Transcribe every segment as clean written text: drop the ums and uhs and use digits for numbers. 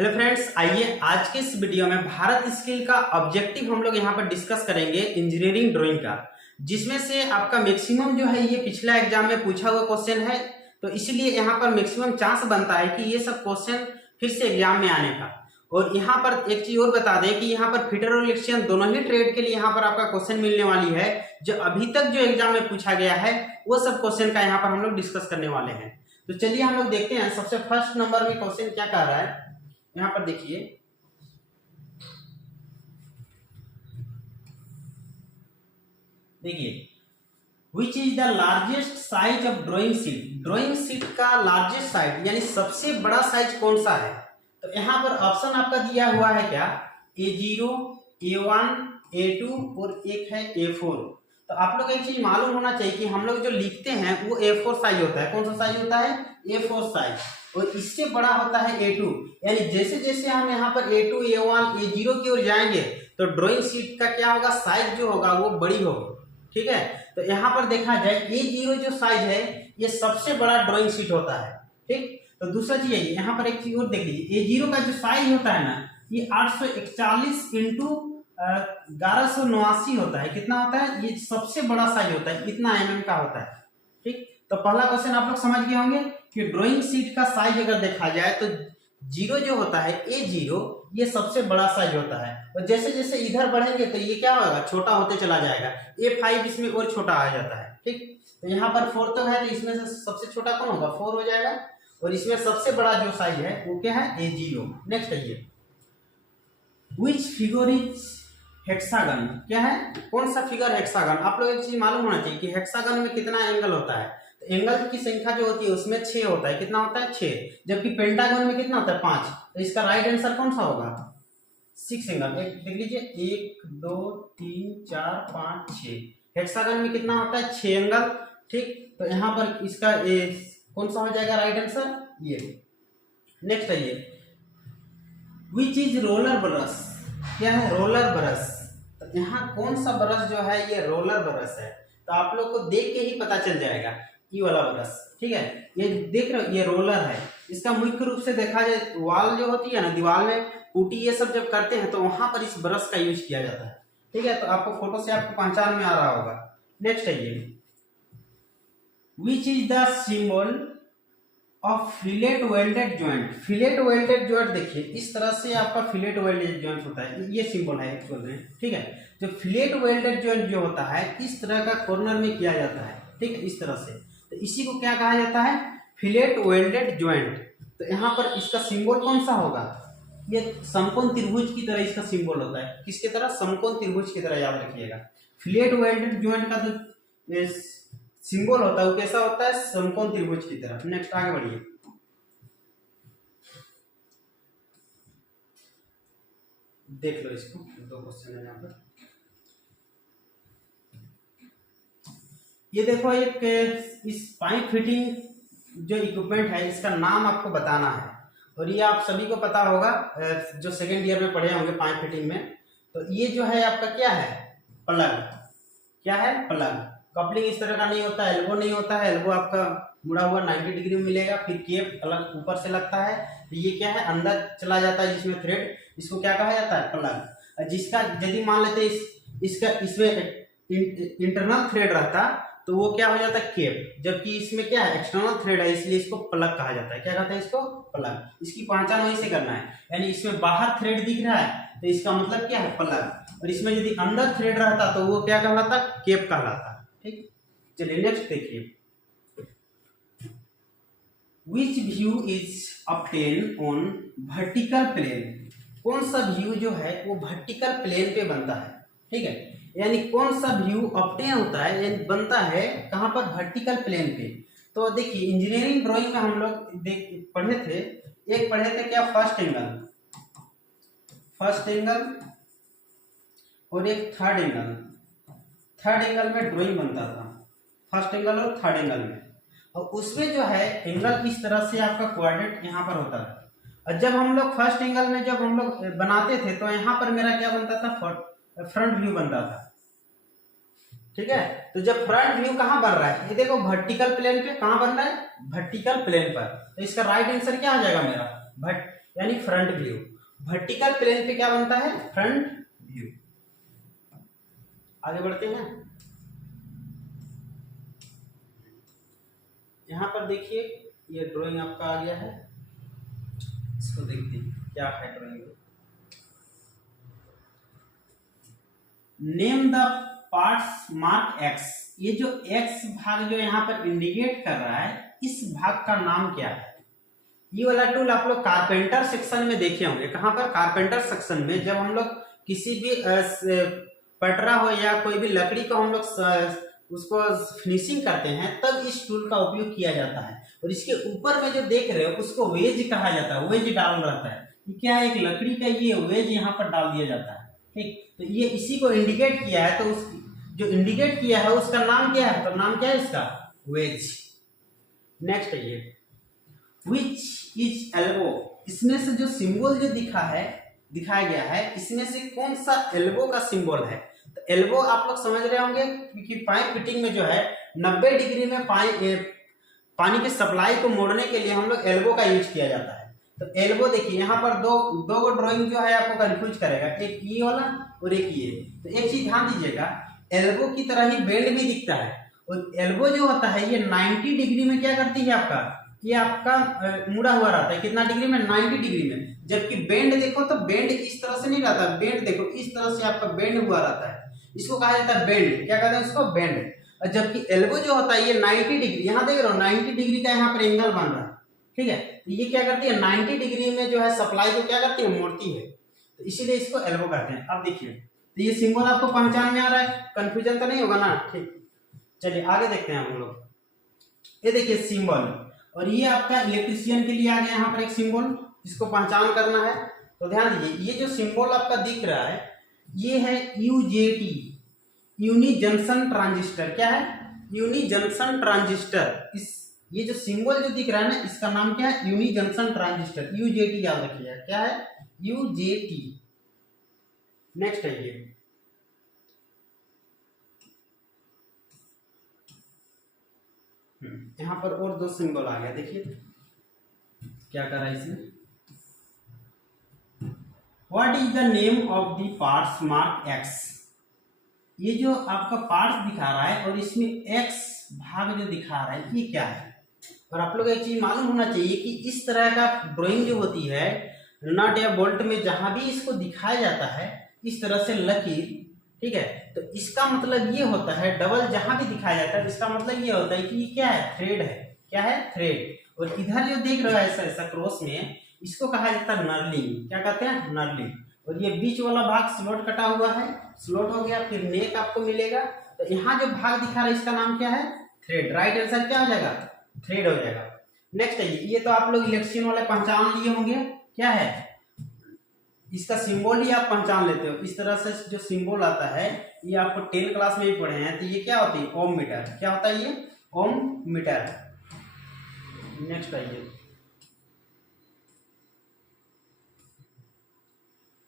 Hello friends, आइए आज के इस वीडियो में भारत स्किल का ऑब्जेक्टिव हम लोग यहाँ पर डिस्कस करेंगे इंजीनियरिंग ड्राइंग का, जिसमें से आपका मैक्सिमम जो है ये पिछला एग्जाम में पूछा हुआ क्वेश्चन है। तो इसीलिए यहाँ पर मैक्सिमम चांस बनता है कि ये सब क्वेश्चन फिर से एग्जाम में आने का। और यहाँ पर एक चीज और बता दें कि यहाँ पर फिटर और इलेक्ट्रीशियन दोनों ही ट्रेड के लिए यहाँ पर आपका क्वेश्चन मिलने वाली है। जो अभी तक जो एग्जाम में पूछा गया है वो सब क्वेश्चन का यहाँ पर हम लोग डिस्कस करने वाले हैं। तो चलिए हम लोग देखते हैं सबसे फर्स्ट नंबर में क्वेश्चन क्या कह रहा है। यहां पर देखिए, which is the largest size of drawing sheet. Drawing sheet का लार्जेस्ट साइज यानी सबसे बड़ा साइज कौन सा है। तो यहां पर ऑप्शन आपका दिया हुआ है क्या, A0, A1, A2 और एक है A4। तो आप लोग एक चीज मालूम होना चाहिए कि हम लोग जो लिखते हैं वो A4 साइज होता है। कौन सा साइज होता है, A4 साइज। और इससे बड़ा होता है A2। यानी जैसे जैसे हम यहाँ पर A2, A1, A0 की ओर जाएंगे तो ड्राइंग शीट का क्या होगा, साइज जो होगा वो बड़ी होगी। ठीक है, तो यहाँ पर देखा जाए A0 जो साइज है ये सबसे बड़ा ड्राइंग शीट होता है। ठीक, तो दूसरा चीज है यहाँ पर एक चीज और देख लीजिए, A0 का जो साइज होता है ना ये 841 इंटू 1189 होता है। कितना होता है, ये सबसे बड़ा साइज होता है, इतना mm का होता है। ठीक, तो पहला क्वेश्चन आप लोग समझ गए होंगे कि ड्राइंग शीट का साइज अगर देखा जाए तो 0 जो होता है A0 ये सबसे बड़ा साइज होता है। और जैसे जैसे इधर बढ़ेंगे तो ये क्या होगा, छोटा होते चला जाएगा। A5 इसमें और छोटा आ जाता है। ठीक, तो यहाँ पर 4 तो है, तो इसमें से सबसे छोटा कौन होगा, 4 हो जाएगा। और इसमें सबसे बड़ा जो साइज है वो क्या है, A0। नेक्स्ट है ये, विच फिगर इज हेक्सागन। क्या है, कौन सा फिगर हेक्सागन। आप लोग एक चीज मालूम होना चाहिए कि हेक्सागन में कितना एंगल होता है। तो एंगल की संख्या जो होती है उसमें 6 होता है। कितना होता है, 6। जबकि पेंटागन में कितना होता है, 5। तो इसका राइट आंसर कौन सा होगा, 6 एंगल। एक देख लीजिए, 1 2 3 4 5 6। हेक्सागन में कितना होता है, 6 एंगल। ठीक, तो यहाँ पर इसका कौन सा हो जाएगा राइट आंसर, ये। नेक्स्ट है ये, विच इज रोलर ब्रश। क्या है, रोलर ब्रश। तो यहाँ कौन सा ब्रश जो है ये रोलर ब्रश है। तो आप लोग को देख के ही पता चल जाएगा, ये वाला ब्रश। ठीक है, ये देख रहे हो ये रोलर है। इसका मुख्य रूप से देखा जाए वॉल जो होती है ना, दीवार में पुट्टी ये सब जब करते हैं तो वहां पर इस ब्रश का यूज किया जाता है। ठीक है, तो आपको फोटो से आपको पहचान में आ रहा होगा। नेक्स्ट है ये, which is the symbol of fillet welded joint. Fillet welded joint देखिए इस तरह से आपका फिलेट वेल्डेड जॉइंट होता है, ये सिंबल है एक्चुअल में। ठीक है, जो फिलेट वेल्डेड जॉइंट जो होता है इस तरह का कॉर्नर में किया जाता है। ठीक है, इस तरह से, तो इसी को क्या कहा जाता है, फिलेट वेल्डेड जॉइंट। तो यहाँ पर इसका सिंबल कौन सा होगा, ये समकोण त्रिभुज की तरह इसका सिंबल होता है। किसके तरह, समकोण त्रिभुज की तरह, याद रखिएगा। फिलेट वेल्डेड जॉइंट का जो सिंबल होता है वो कैसा होता है, समकोण त्रिभुज की तरह। नेक्स्ट आगे बढ़िए, देख लो इसको, 2 क्वेश्चन है यहाँ पर। ये देखो, एक इस पाइप फिटिंग जो इक्विपमेंट है इसका नाम आपको बताना है। और ये आप सभी को पता होगा जो सेकेंड ईयर में पढ़े होंगे पाइप फिटिंग में। तो ये जो है आपका क्या है, प्लग। क्या है, प्लग। कपलिंग इस तरह का नहीं होता है, एल्बो नहीं होता है। एल्बो आपका मुड़ा हुआ 90 डिग्री में मिलेगा। फिर केप अलग ऊपर से लगता है, तो ये क्या है, अंदर चला जाता है जिसमें थ्रेड, इसको क्या कहा जाता है, प्लग। जिसका यदि मान लेते इसका इसमें इंटरनल थ्रेड रहता तो वो क्या हो जाता है, केप। जबकि इसमें क्या है, एक्सटर्नल थ्रेड है, इसलिए इसको प्लग कहा जाता है। क्या कहते हैं इसको, प्लग। इसकी पहचान वहीं से करना है, यानी इसमें बाहर थ्रेड दिख रहा है तो इसका मतलब क्या है, प्लग। और इसमें यदि अंदर थ्रेड रहता तो वो क्या कहलाता, केप कहलाता। ठीक, चलिए नेक्स्ट देखिए, which view is obtain on vertical plane. कौन सा व्यू जो है वो वर्टिकल प्लेन पे बनता है। ठीक है, यानी कौन सा व्यू ऑब्टेन होता है, यानी बनता है कहां पर, वर्टिकल प्लेन पे। तो देखिए इंजीनियरिंग ड्राइंग में हम लोग पढ़े थे, एक पढ़े थे क्या, फर्स्ट एंगल। फर्स्ट एंगल और एक थर्ड एंगल। थर्ड एंगल में ड्राइंग बनता था, फर्स्ट एंगल और थर्ड एंगल में। और उसमें जो है एंगल इस तरह से आपका क्वाड्रेंट यहाँ पर होता है। और जब हम लोग फर्स्ट एंगल में जब हम लोग बनाते थे तो यहाँ पर मेरा क्या बनता था, फ्रंट व्यू बनता था। ठीक है, तो जब फ्रंट व्यू कहाँ बन रहा है, ये देखो वर्टिकल प्लेन पे। कहाँ बन रहा है, वर्टिकल प्लेन पर। तो इसका राइट आंसर क्या हो जाएगा मेरा, यानी फ्रंट व्यू। वर्टिकल प्लेन पे क्या बनता है, फ्रंट व्यू। आगे बढ़ते हैं। यहां पर देखिए ये ड्राइंग आपका आ गया है, इसको देखते हैं क्या है drawing. Name the parts mark x. ये जो एक्स भाग जो यहाँ पर इंडिकेट कर रहा है, इस भाग का नाम क्या है। ये वाला टूल आप लोग कारपेंटर सेक्शन में देखे होंगे। कहां पर, कारपेंटर सेक्शन में। जब हम लोग किसी भी पटरा हो या कोई भी लकड़ी को हम लोग उसको फिनिशिंग करते हैं, तब इस टूल का उपयोग किया जाता है। और इसके ऊपर में जो देख रहे हो उसको वेज कहा जाता है, वेज डाल रहता है। क्या है, एक लकड़ी का ये वेज यहाँ पर डाल दिया जाता है, ठीक। तो ये इसी को इंडिकेट किया है, तो उस जो इंडिकेट किया है उसका नाम क्या है, तो नाम क्या है इसका, वेज। नेक्स्ट है ये विच इज एल्बो। इसमें से जो सिंबल जो दिखाया गया है, इसमें से कौन सा एल्बो का सिंबल है। तो एल्बो आप लोग समझ रहे होंगे कि पाइप फिटिंग में जो है 90 डिग्री में पानी के सप्लाई को मोड़ने के लिए हम लोग एल्बो का यूज किया जाता है। तो एल्बो देखिए यहाँ पर दो ड्राइंग जो है आपको कंफ्यूज करेगा, एक ये वाला और एक ये। तो एक चीज ध्यान दीजिएगा, एल्बो की तरह ही बेंड भी दिखता है। और एल्बो जो होता है ये 90 डिग्री में क्या करती है आपका, ये आपका मुड़ा हुआ रहता है। कितना डिग्री में, 90 डिग्री में। जबकि बेंड देखो तो बेंड इस तरह से नहीं रहता, बेंड देखो इस तरह से आपका बेंड हुआ रहता है। इसको कहा जाता है बेंड। क्या कहते हैं इसको, बेंड। और जबकि एल्बो जो होता है ये 90 डिग्री, यहाँ देख रहे हो 90 डिग्री का यहाँ पर एंगल बन रहा है, ठीक है। तो ये क्या करती है, 90 डिग्री में जो है सप्लाई को क्या करती है, मोड़ती है। तो इसीलिए इसको एल्बो कहते हैं। अब देखिए, तो ये सिंबल आपको पहचान में आ रहा है, कंफ्यूजन तो नहीं होगा ना, ठीक। चलिए आगे देखते हैं हम लोग। ये देखिए सिंबल, और ये आपका इलेक्ट्रीशियन के लिए आ गया यहाँ पर एक सिंबल, इसको पहचान करना है। तो ध्यान दीजिए, ये जो सिंबल आपका दिख रहा है ये है यूजेटी, यूनि जंक्शन ट्रांजिस्टर। क्या है, यूनि जंक्शन ट्रांजिस्टर। इस ये जो सिंबल जो दिख रहा है ना, इसका नाम क्या है, यूनि जंक्शन ट्रांजिस्टर, यूजेटी याद रखिएगा। क्या है, यूजेटी। नेक्स्ट है ये यहाँ पर और दो सिंबल आ गया, देखिए क्या कर रहा है इसमें। What is the name of the parts mark x. ये जो आपका पार्ट्स दिखा रहा है और इसमें एक्स भाग जो दिखा रहा है, ये क्या है। और आप लोग एक चीज मालूम होना चाहिए कि इस तरह का ड्राइंग जो होती है नट या बोल्ट में, जहां भी इसको दिखाया जाता है इस तरह से लकीर, ठीक है, तो इसका मतलब ये होता है, डबल जहां भी दिखाया जाता है इसका मतलब ये होता है कि ये क्या है, थ्रेड है। क्या है, थ्रेड। और इधर जो देख रहा है ऐसा ऐसा क्रॉस में, इसको कहा जाता है नर्लिंग। क्या कहते हैं, नर्लिंग। और ये बीच वाला भाग स्लॉट कटा हुआ है, स्लॉट हो गया, फिर नेक आपको मिलेगा। तो यहाँ जो भाग दिखा रहा है इसका नाम क्या है, थ्रेड। राइट आंसर क्या हो जाएगा, थ्रेड हो जाएगा। नेक्स्ट है ये तो आप लोग इलेक्ट्रीशियन वाले पहचान लिए होंगे। क्या है, इसका सिंबल ही आप पहचान लेते हो। इस तरह से जो सिंबल आता है ये आपको 10 क्लास में ही पढ़े हैं। तो ये क्या होती है, ओम मीटर। क्या होता है ये, ओम मीटर। नेक्स्ट आइए,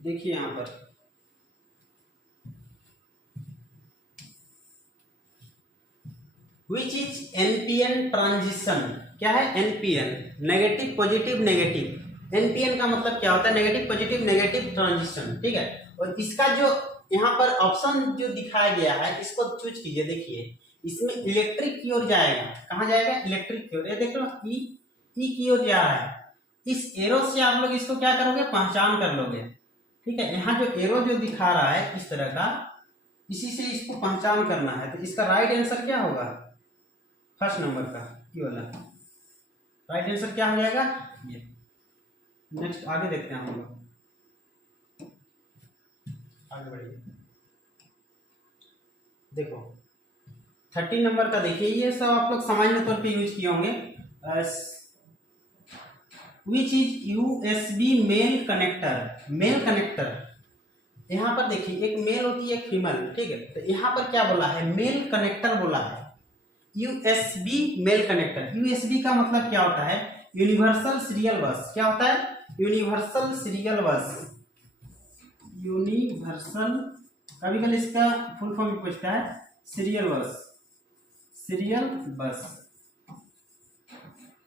देखिए यहां पर विच इज एनपीएन ट्रांजिशन। क्या है, NPN, negative positive negative. NPN का मतलब क्या होता है, नेगेटिव पॉजिटिव नेगेटिव ट्रांजिशन, ठीक है। और इसका जो यहाँ पर ऑप्शन जो दिखाया गया है इसको चूज कीजिए। देखिए इसमें इलेक्ट्रिक की ओर जाएगा। कहाँ जाएगा, इलेक्ट्रिक की ओर। ये देख लो ई की ओर जा रहा है। इस एरो से आप लोग इसको क्या करोगे, पहचान कर लोगे, ठीक है। यहाँ जो एरो जो दिखा रहा है इस तरह का, इसी से इसको पहचान करना है। तो इसका राइट आंसर क्या होगा, फर्स्ट नंबर का ये वाला राइट आंसर क्या हो जाएगा, ये। नेक्स्ट आगे देखते हैं हम लोग, आगे बढ़िए। देखो 30 नंबर का देखिए, ये सब आप लोग सामान्य तौर पे यूज किए होंगे। Which is USB male connector. Male connector, यहाँ पर देखिए एक मेल होती है एक फीमेल, ठीक है। तो यहाँ पर क्या बोला है, मेल कनेक्टर बोला है, यूएसबी मेल कनेक्टर। यूएसबी का मतलब क्या होता है, यूनिवर्सल सीरियल बस। क्या होता है, यूनिवर्सल सीरियल बस। यूनिवर्सल, कभी कभी इसका फुल फॉर्म पूछता है, सीरियल बस, सीरियल बस।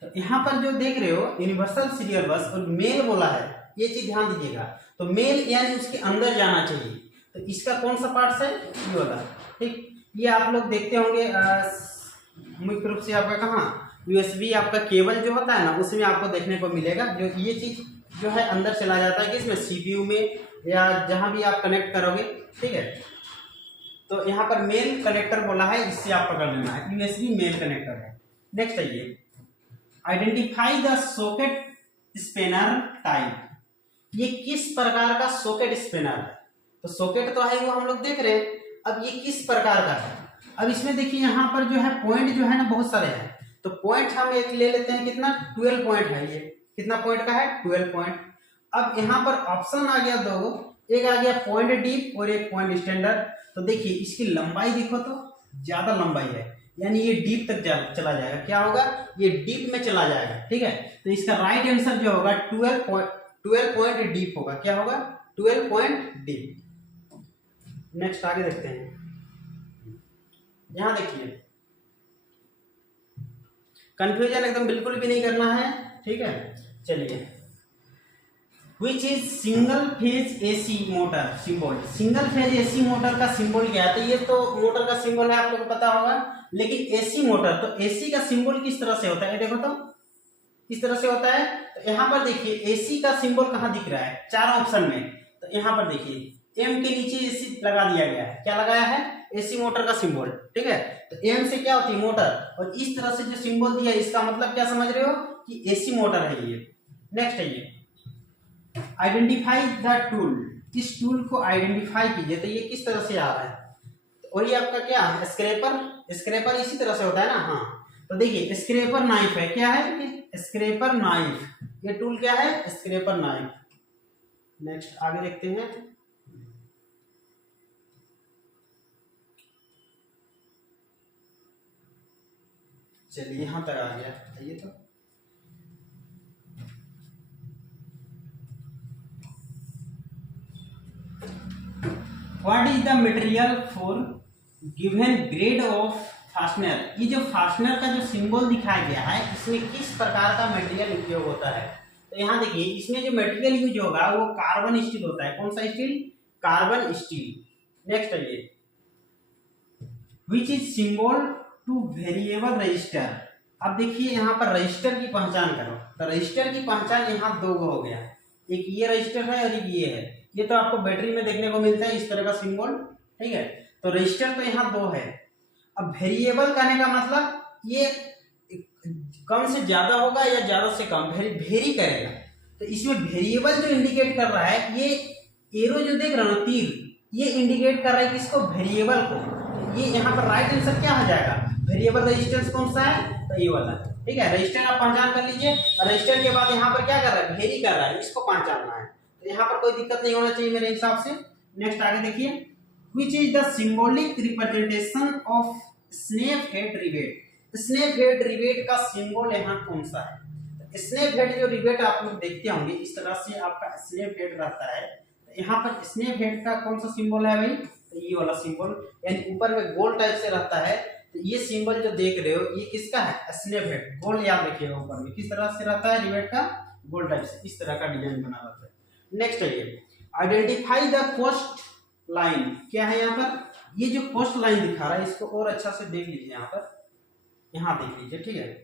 तो यहाँ पर जो देख रहे हो यूनिवर्सल सीरियल बस और मेल बोला है, ये चीज ध्यान दीजिएगा। तो मेल यानी उसके अंदर जाना चाहिए, तो इसका कौन सा पार्ट है, ये वाला। ठीक, ये आप लोग देखते होंगे मुख्य रूप से आपका कहाँ यूएसबी आपका केबल जो होता है ना, उसमें आपको देखने को मिलेगा। जो ये चीज जो है अंदर चला जाता है किसमें, सीपीयू में या जहां भी आप कनेक्ट करोगे। ठीक है, तो यहाँ पर मेल कनेक्टर बोला है, इससे आप पकड़ लेना है, यूएसबी मेल कनेक्टर है। नेक्स्ट है ये identify the socket spanner type, ये किस प्रकार का सॉकेट स्पेनर है। तो सॉकेट तो है वो हम लोग देख रहे हैं, अब ये किस प्रकार का है। अब इसमें देखिए यहाँ पर जो है पॉइंट जो है ना बहुत सारे हैं, तो पॉइंट हम एक ले लेते हैं, कितना 12 पॉइंट है। ये कितना पॉइंट का है, 12 पॉइंट। अब यहाँ पर ऑप्शन आ गया दो, एक आ गया पॉइंट डीप और एक पॉइंट स्टैंडर्ड। तो देखिए इसकी लंबाई देखो तो ज्यादा लंबाई है, यानी ये डीप तक चला जाएगा। क्या होगा, ये डीप में चला जाएगा। ठीक है, तो इसका राइट आंसर जो होगा 12 पॉइंट डीप होगा। क्या होगा, 12 पॉइंट डीप। नेक्स्ट आगे देखते हैं, यहां देखिए कंफ्यूजन एकदम बिल्कुल भी नहीं करना है। ठीक है, चलिए Which is single phase AC motor symbol. Single phase AC motor का सिंबल क्या है, तो ये तो मोटर का सिंबल है, आप लोगों को पता होगा। लेकिन एसी मोटर, तो एसी का सिंबल किस तरह से होता है, देखो तो किस तरह से होता है। तो यहाँ पर देखिए एसी का सिंबल कहाँ दिख रहा है, 4 ऑप्शन में। तो यहाँ पर देखिए एम के नीचे एसी लगा दिया गया है। क्या लगाया है, एसी मोटर का सिंबल। ठीक है, तो एम से क्या होती है, मोटर, और इस तरह से जो सिंबल दिया इसका मतलब क्या समझ रहे हो कि एसी मोटर है ये। नेक्स्ट है ये आइडेंटिफाई द टूल, इस टूल को आइडेंटिफाई कीजिए। तो ये किस तरह से आ रहा है, और ये आपका क्या है, स्क्रैपर इसी तरह से होता है ना। हाँ, तो देखिए स्क्रैपर नाइफ है। क्या है, स्क्रैपर नाइफ, ये टूल क्या है, स्क्रैपर नाइफ। नेक्स्ट आगे देखते हैं, चलिए यहां तक आ गया। ये तो what is the material for given grade of fastener. ये जो फास्टनर का जो सिंबल दिखाया गया है, इसमें किस प्रकार का मटेरियल उपयोग होता है। तो यहाँ देखिए इसमें जो मटेरियल यूज होगा वो कार्बन स्टील होता है। कौन सा स्टील, कार्बन स्टील। नेक्स्ट है ये which is symbol two variable resistor. अब देखिए यहाँ पर रजिस्टर की पहचान करो। तो रजिस्टर की पहचान यहाँ दो हो गया, एक ये रजिस्टर है और एक ये है। ये तो आपको बैटरी में देखने को मिलता है इस तरह का सिंबल। ठीक है, तो रजिस्टर तो यहाँ दो है। अब वेरिएबल कहने का मतलब ये कम से ज्यादा होगा या ज्यादा से कम वेरी करेगा। तो इसमें वेरिएबल जो इंडिकेट कर रहा है, ये एरो जो देख रहा हो तीर, ये इंडिकेट कर रहा है किसको, वेरिएबल को। तो ये यहाँ पर राइट आंसर क्या हो जाएगा, वेरिएबल रेजिस्टेंस कौन सा है, तो ये वाला। ठीक है, रजिस्टर आप पहचान कर लीजिए, और रजिस्टर के बाद यहाँ पर क्या कर रहा है, वेरी कर रहा है, इसको पहचानना है। तो यहाँ पर कोई दिक्कत नहीं होना चाहिए मेरे हिसाब से। नेक्स्ट आगे देखिए which is the symbolic representation of snap head rivet. Snap head rivet का सिंबल यहाँ कौन सा है। तो स्नेप हेड जो रिवेट आप लोग देखते होंगे इस तरह से आपका स्नेप हेड रहता है। तो यहाँ पर स्नेप हेड का कौन सा सिंबल है भाई, तो ये वाला सिंबल, यानी ऊपर में गोल टाइप से रहता है। तो ये सिंबल जो देख रहे हो ये किसका है, स्नेप हेड। गोल याद रखिएगा, ऊपर में किस तरह से रहता है रिवेट का, गोल टाइप से, इस तरह का डिजाइन बना रहता है। नेक्स्ट है ये आइडेंटिफाई द कोस्ट लाइन। क्या है यहाँ पर, ये जो कोस्ट लाइन दिखा रहा है इसको और अच्छा से देख लीजिए, यहाँ देख लीजिए। ठीक है,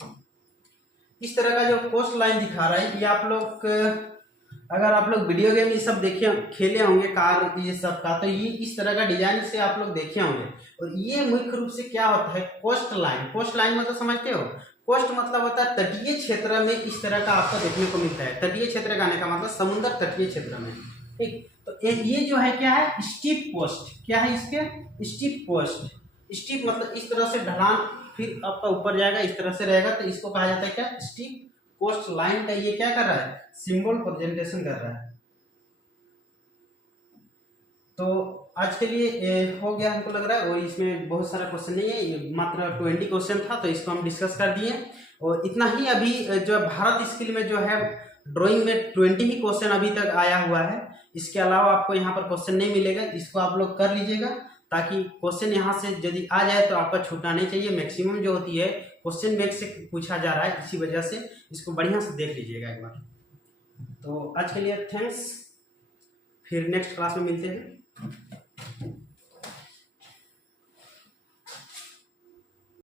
इस तरह का जो कोस्ट लाइन दिखा रहा है, ये आप लोग अगर आप लोग वीडियो गेम ये सब देखे खेले होंगे कार ये सब का, तो ये इस तरह का डिजाइन से आप लोग देखे होंगे। और ये मुख्य रूप से क्या होता है, कोस्ट लाइन। कोस्ट लाइन मतलब समझते हो, कोस्ट मतलब होता है तटीय क्षेत्र में इस तरह का आपको देखने को मिलता है। तटीय क्षेत्र कहने का मतलब समुद्र तटीय क्षेत्र में। ठीक, तो ये जो है क्या है, स्टीप कोस्ट। क्या है इसके, स्टीप कोस्ट। स्टीप मतलब इस तरह से ढलान, फिर आपका ऊपर जाएगा, इस तरह से रहेगा, तो इसको कहा जाता है क्या, स्टीप कोस्ट लाइन का ये क्या कर रहा है, सिंबल प्रेजेंटेशन कर रहा है। तो आज के लिए हो गया हमको लग रहा है, और इसमें बहुत सारा क्वेश्चन नहीं है, ये मात्र 20 क्वेश्चन था, तो इसको हम डिस्कस कर दिए। और इतना ही अभी जो भारत स्किल में जो है ड्राइंग में 20 ही क्वेश्चन अभी तक आया हुआ है। इसके अलावा आपको यहाँ पर क्वेश्चन नहीं मिलेगा, इसको आप लोग कर लीजिएगा, ताकि क्वेश्चन यहाँ से यदि आ जाए तो आपका छूटना नहीं चाहिए। मैक्सिमम जो होती है क्वेश्चन बैंक से पूछा जा रहा है, इसी वजह से इसको बढ़िया से देख लीजिएगा एक बार। तो आज के लिए थैंक्स, फिर नेक्स्ट क्लास में मिलते हैं।